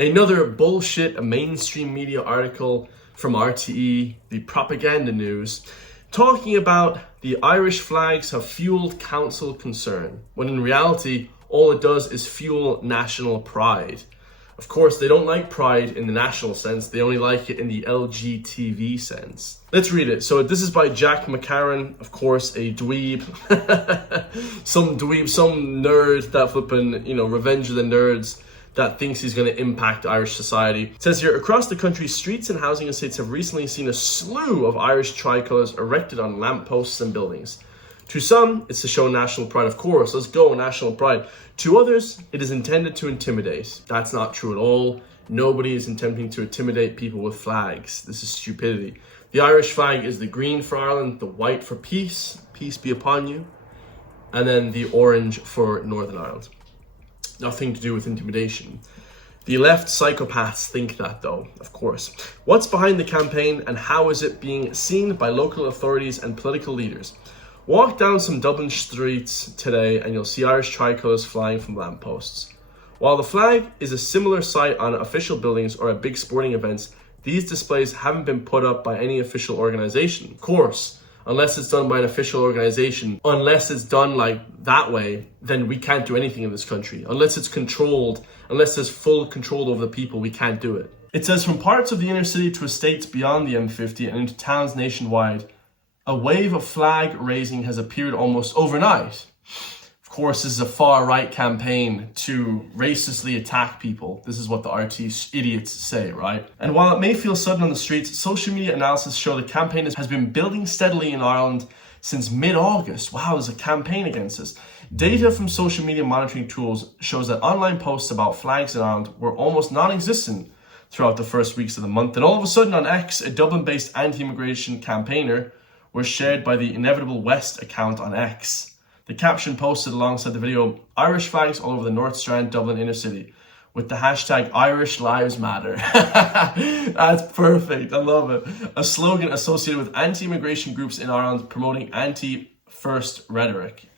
Another bullshit, a mainstream media article from RTE, the propaganda news, talking about the Irish flags have fueled council concern, when in reality, all it does is fuel national pride. Of course, they don't like pride in the national sense, they only like it in the LGTV sense. Let's read it. So this is by Jack McCarran, of course, a dweeb. some nerd that flipping, Revenge of the Nerds, that thinks he's going to impact Irish society. It says here, across the country, streets and housing estates have recently seen a slew of Irish tricolours erected on lampposts and buildings. To some, it's to show national pride. Of course, let's go, national pride. To others, it is intended to intimidate. That's not true at all. Nobody is attempting to intimidate people with flags. This is stupidity. The Irish flag is the green for Ireland, the white for peace, peace be upon you, and then the orange for Northern Ireland. Nothing to do with intimidation. The left psychopaths think that though, of course. What's behind the campaign and how is it being seen by local authorities and political leaders? Walk down some Dublin streets today and you'll see Irish tricolours flying from lampposts. While the flag is a similar sight on official buildings or at big sporting events, these displays haven't been put up by any official organisation. Of course, unless it's done by an official organization, unless it's done like that way, then we can't do anything in this country. Unless it's controlled, unless there's full control over the people, we can't do it. It says from parts of the inner city to estates beyond the M50 and into towns nationwide, a wave of flag raising has appeared almost overnight. Of course, this is a far-right campaign to racistly attack people. This is what the RT idiots say, right? And while it may feel sudden on the streets, social media analysis show the campaign has been building steadily in Ireland since mid-August. Wow, there's a campaign against this. Data from social media monitoring tools shows that online posts about flags in Ireland were almost non-existent throughout the first weeks of the month. And all of a sudden on X, a Dublin-based anti-immigration campaigner was shared by the Inevitable West account on X. The caption posted alongside the video, Irish flags all over the North Strand, Dublin inner city, with the hashtag Irish Lives Matter. That's perfect, I love it. A slogan associated with anti-immigration groups in Ireland promoting Irish first rhetoric.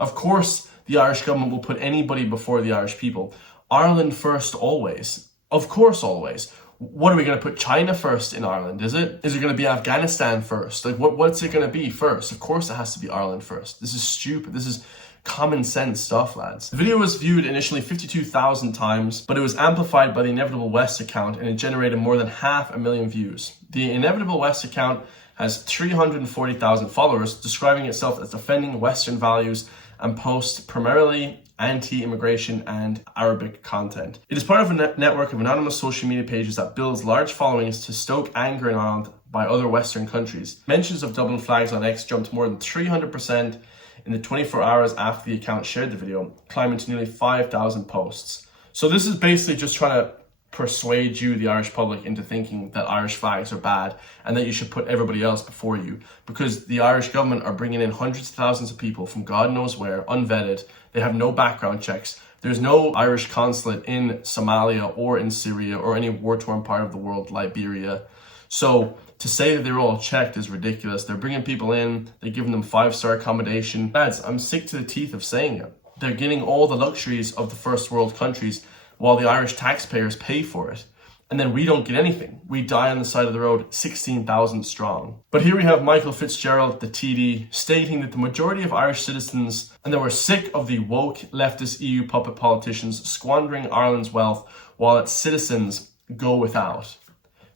Of course, the Irish government will put anybody before the Irish people. Ireland first always. Of course, always. What are we going to put China first in Ireland? Is it going to be Afghanistan first? Like what's it going to be first? Of course it has to be Ireland first. This is stupid. This is common sense stuff, lads. The video was viewed initially 52,000 times, but it was amplified by the Inevitable West account and it generated more than 500,000 views. The Inevitable West account has 340,000 followers, describing itself as defending Western values and posts primarily anti-immigration and Arabic content. It is part of a network of anonymous social media pages that builds large followings to stoke anger in Ireland by other Western countries. Mentions of Dublin flags on X jumped more than 300% in the 24 hours after the account shared the video, climbing to nearly 5,000 posts. So this is basically just trying to persuade you, the Irish public, into thinking that Irish flags are bad and that you should put everybody else before you, because the Irish government are bringing in hundreds of thousands of people from God knows where, unvetted. They have no background checks. There's no Irish consulate in Somalia or in Syria or any war-torn part of the world, Liberia. So to say that they're all checked is ridiculous. They're bringing people in, they're giving them 5-star accommodation. Lads, I'm sick to the teeth of saying it. They're getting all the luxuries of the first world countries while the Irish taxpayers pay for it. And then we don't get anything. We die on the side of the road, 16,000 strong. But here we have Michael Fitzgerald, the TD, stating that the majority of Irish citizens, and they were sick of the woke leftist EU puppet politicians squandering Ireland's wealth while its citizens go without.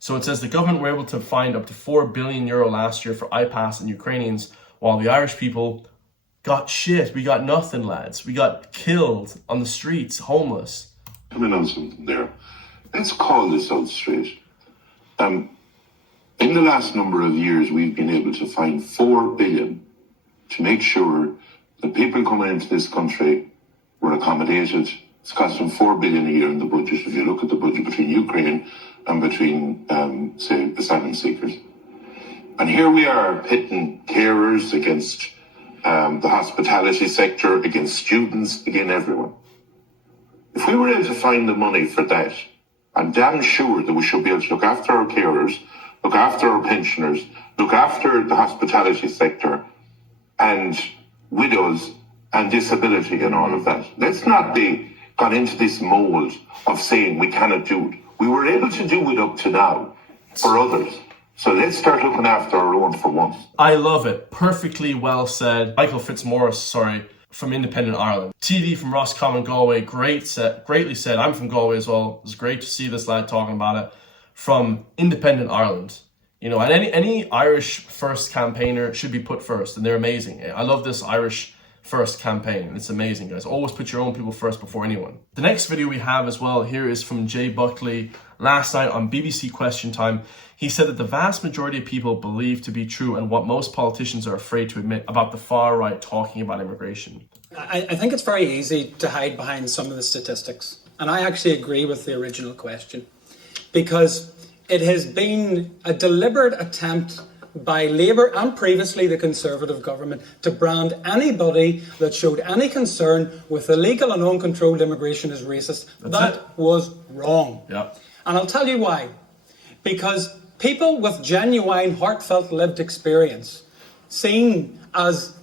So it says the government were able to find up to €4 billion last year for iPass and Ukrainians, while the Irish people got shit. We got nothing, lads. We got killed on the streets, homeless. Coming on something there. Let's call this out straight. In the last number of years, we've been able to find 4 billion to make sure that people coming into this country were accommodated. It's costing 4 billion a year in the budget. If you look at the budget between Ukraine and between, say, asylum seekers. And here we are pitting carers against the hospitality sector, against students, against everyone. If we were able to find the money for that, I'm damn sure that we should be able to look after our carers, look after our pensioners, look after the hospitality sector and widows and disability and all of that. Let's not be got into this mold of saying we cannot do it. We were able to do it up to now for others. So let's start looking after our own for once. I love it. Perfectly well said. Michael Fitzmaurice, from Independent Ireland. TD from Roscommon, Galway, greatly said. I'm from Galway as well. It was great to see this lad talking about it from Independent Ireland. You know, and any Irish First campaigner should be put first, and they're amazing. I love this Irish First campaign. It's amazing, guys. Always put your own people first before anyone. The next video we have as well here is from Jay Buckley. Last night on BBC Question Time, he said that the vast majority of people believe to be true and what most politicians are afraid to admit about the far right talking about immigration. I think it's very easy to hide behind some of the statistics. And I actually agree with the original question, because it has been a deliberate attempt by Labour and previously the Conservative government to brand anybody that showed any concern with illegal and uncontrolled immigration as racist. That was wrong. Yeah. And I'll tell you why. Because people with genuine, heartfelt lived experience, seen as...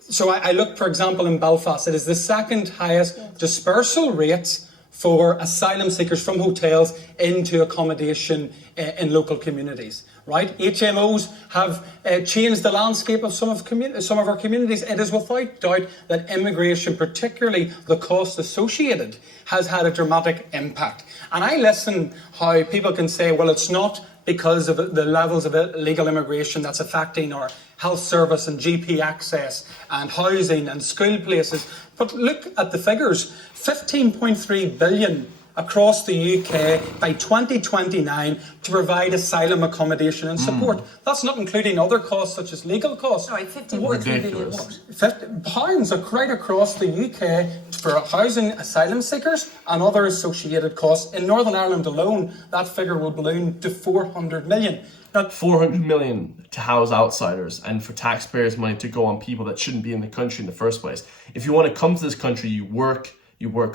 So I look, for example, in Belfast, it is the second highest dispersal rates for asylum seekers from hotels into accommodation in local communities, right? HMOs have changed the landscape of some of our communities. It is without doubt that immigration, particularly the cost associated, has had a dramatic impact. And I listen how people can say, well, it's not because of the levels of illegal immigration that's affecting our health service and GP access and housing and school places. But look at the figures, 15.3 billion across the UK by 2029 to provide asylum accommodation and support. That's not including other costs such as legal costs. Sorry, 15.3 billion what? Pounds right across the UK for housing asylum seekers and other associated costs. In Northern Ireland alone, that figure will balloon to 400 million. Now, 400 million to house outsiders and for taxpayers' money to go on people that shouldn't be in the country in the first place. If you want to come to this country, you work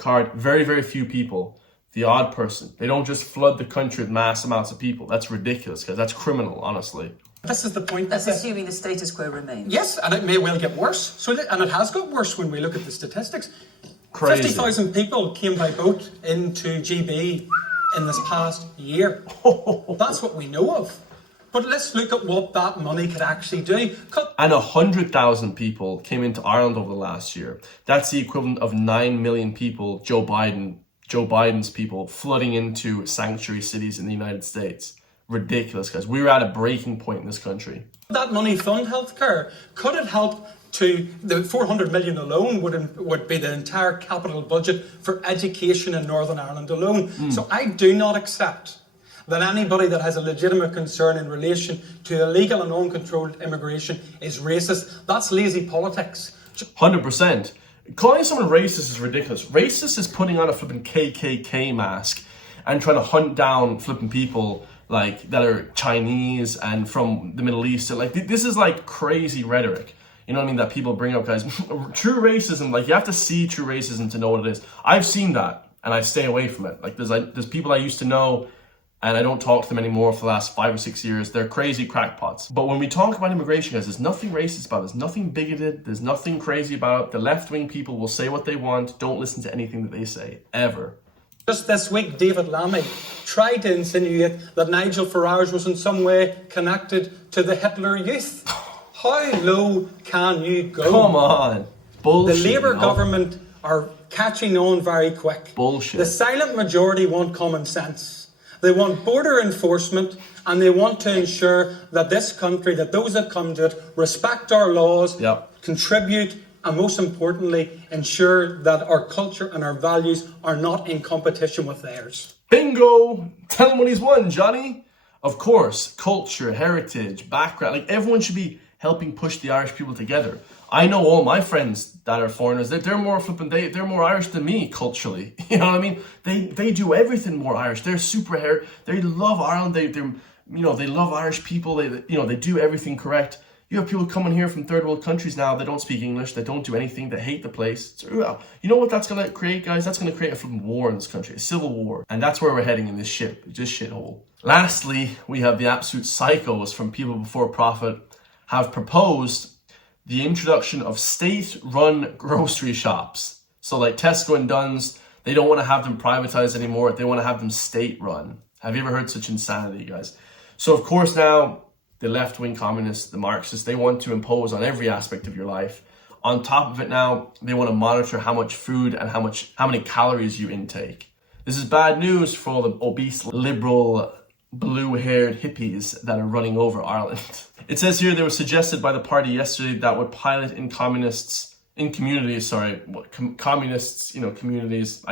hard. Very, very few people. The odd person. They don't just flood the country with mass amounts of people. That's ridiculous, because that's criminal, honestly. this is the point. That's assuming the status quo remains. Yes, and it may well get worse. And it has got worse when we look at the statistics. Crazy. 50,000 people came by boat into GB in this past year. That's what we know of. But let's look at what that money could actually do. And 100,000 people came into Ireland over the last year. That's the equivalent of 9 million people, Joe Biden's people, flooding into sanctuary cities in the United States. Ridiculous, guys. We're at a breaking point in this country. That money fund healthcare. Could it help to... The 400 million alone would be the entire capital budget for education in Northern Ireland alone. So I do not accept that anybody that has a legitimate concern in relation to illegal and uncontrolled immigration is racist. That's lazy politics. 100%. Calling someone racist is ridiculous. Racist is putting on a flipping KKK mask and trying to hunt down flipping people like that are Chinese and from the Middle East. Like, this is like crazy rhetoric. You know what I mean? That people bring up, guys. True racism, like, you have to see true racism to know what it is. I've seen that and I stay away from it. Like, there's people I used to know and I don't talk to them anymore for the last 5 or 6 years. They're crazy crackpots. But when we talk about immigration, guys, there's nothing racist about it. There's nothing bigoted. There's nothing crazy about it. The left-wing people will say what they want. Don't listen to anything that they say, ever. Just this week, David Lammy tried to insinuate that Nigel Farage was in some way connected to the Hitler Youth. How low can you go? Come on. Bullshit. The Labour government are catching on very quick. Bullshit. The silent majority want common sense. They want border enforcement, and they want to ensure that this country, that those that come to it, respect our laws, contribute, and most importantly, ensure that our culture and our values are not in competition with theirs. Bingo! Tell him what he's won, Johnny. Of course, culture, heritage, background, like, everyone should be helping push the Irish people together. I know all my friends that are foreigners, they're more flipping, they're more Irish than me culturally. You know what I mean? They do everything more Irish. They're super they love Ireland. They love Irish people. They do everything correct. You have people coming here from third world countries now that don't speak English, that don't do anything, that hate the place. You know what that's gonna create, guys? That's gonna create a flipping war in this country, a civil war. And that's where we're heading in this shithole. Lastly, we have the absolute psychos from People Before Profit have proposed the introduction of state-run grocery shops. So like Tesco and Dunn's, They don't want to have them privatized anymore. They want to have them state-run. Have you ever heard such insanity, guys? So, of course, now the left-wing communists, the Marxists, they want to impose on every aspect of your life. On top of it now, they want to monitor how much food and how many calories you intake. This is bad news for all the obese, liberal, blue-haired hippies that are running over Ireland. It says here they were suggested by the party yesterday that would pilot communists, communities, I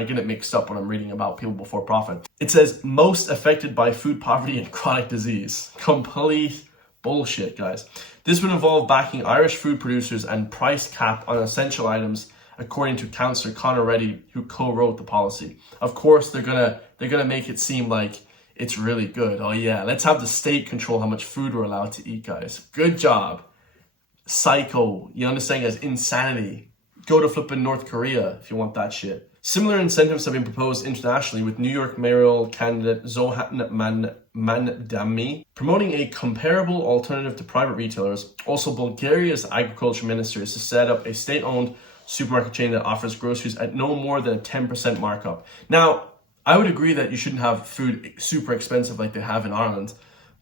get it mixed up when I'm reading about people before profit. It says most affected by food poverty and chronic disease. Complete bullshit, guys. This would involve backing Irish food producers and price cap on essential items, according to Councillor Conor Reddy, who co-wrote the policy. Of course, they're gonna make it seem like it's really good. Oh yeah, let's have the state control how much food we're allowed to eat, guys. Good job. Psycho. You understand, guys? Insanity. Go to flipping North Korea if you want that shit. Similar incentives have been proposed internationally, with New York mayoral candidate Zohan Mandami promoting a comparable alternative to private retailers. Also, Bulgaria's agriculture minister is to set up a state-owned supermarket chain that offers groceries at no more than a 10% markup. Now, I would agree that you shouldn't have food super expensive like they have in Ireland,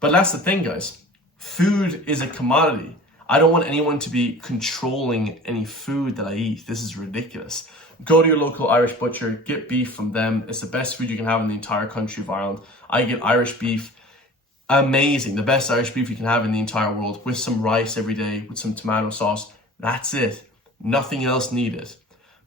but that's the thing, guys. Food is a commodity. I don't want anyone to be controlling any food that I eat. This is ridiculous. Go to your local Irish butcher, get beef from them. It's the best food you can have in the entire country of Ireland. I get Irish beef. Amazing. The best Irish beef you can have in the entire world, with some rice every day, with some tomato sauce. That's it. Nothing else needed.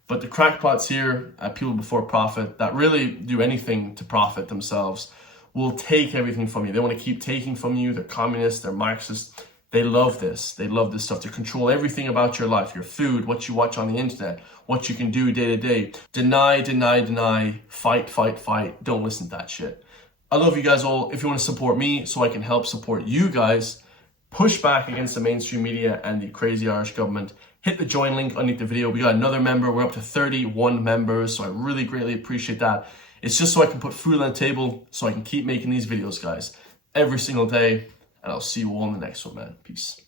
But the crackpots here at People Before Profit that really do anything to profit themselves will take everything from you. They want to keep taking from you. They're communists, they're Marxists. They love this. They love this stuff to control everything about your life, your food, what you watch on the internet, what you can do day to day. Deny, deny, deny, fight, fight, fight. Don't listen to that shit. I love you guys all. If you want to support me so I can help support you guys, push back against the mainstream media and the crazy Irish government, hit the join link underneath the video. We got another member. We're up to 31 members, so I really greatly appreciate that. It's just so I can put food on the table, so I can keep making these videos, guys, every single day. And I'll see you all in the next one, man. Peace.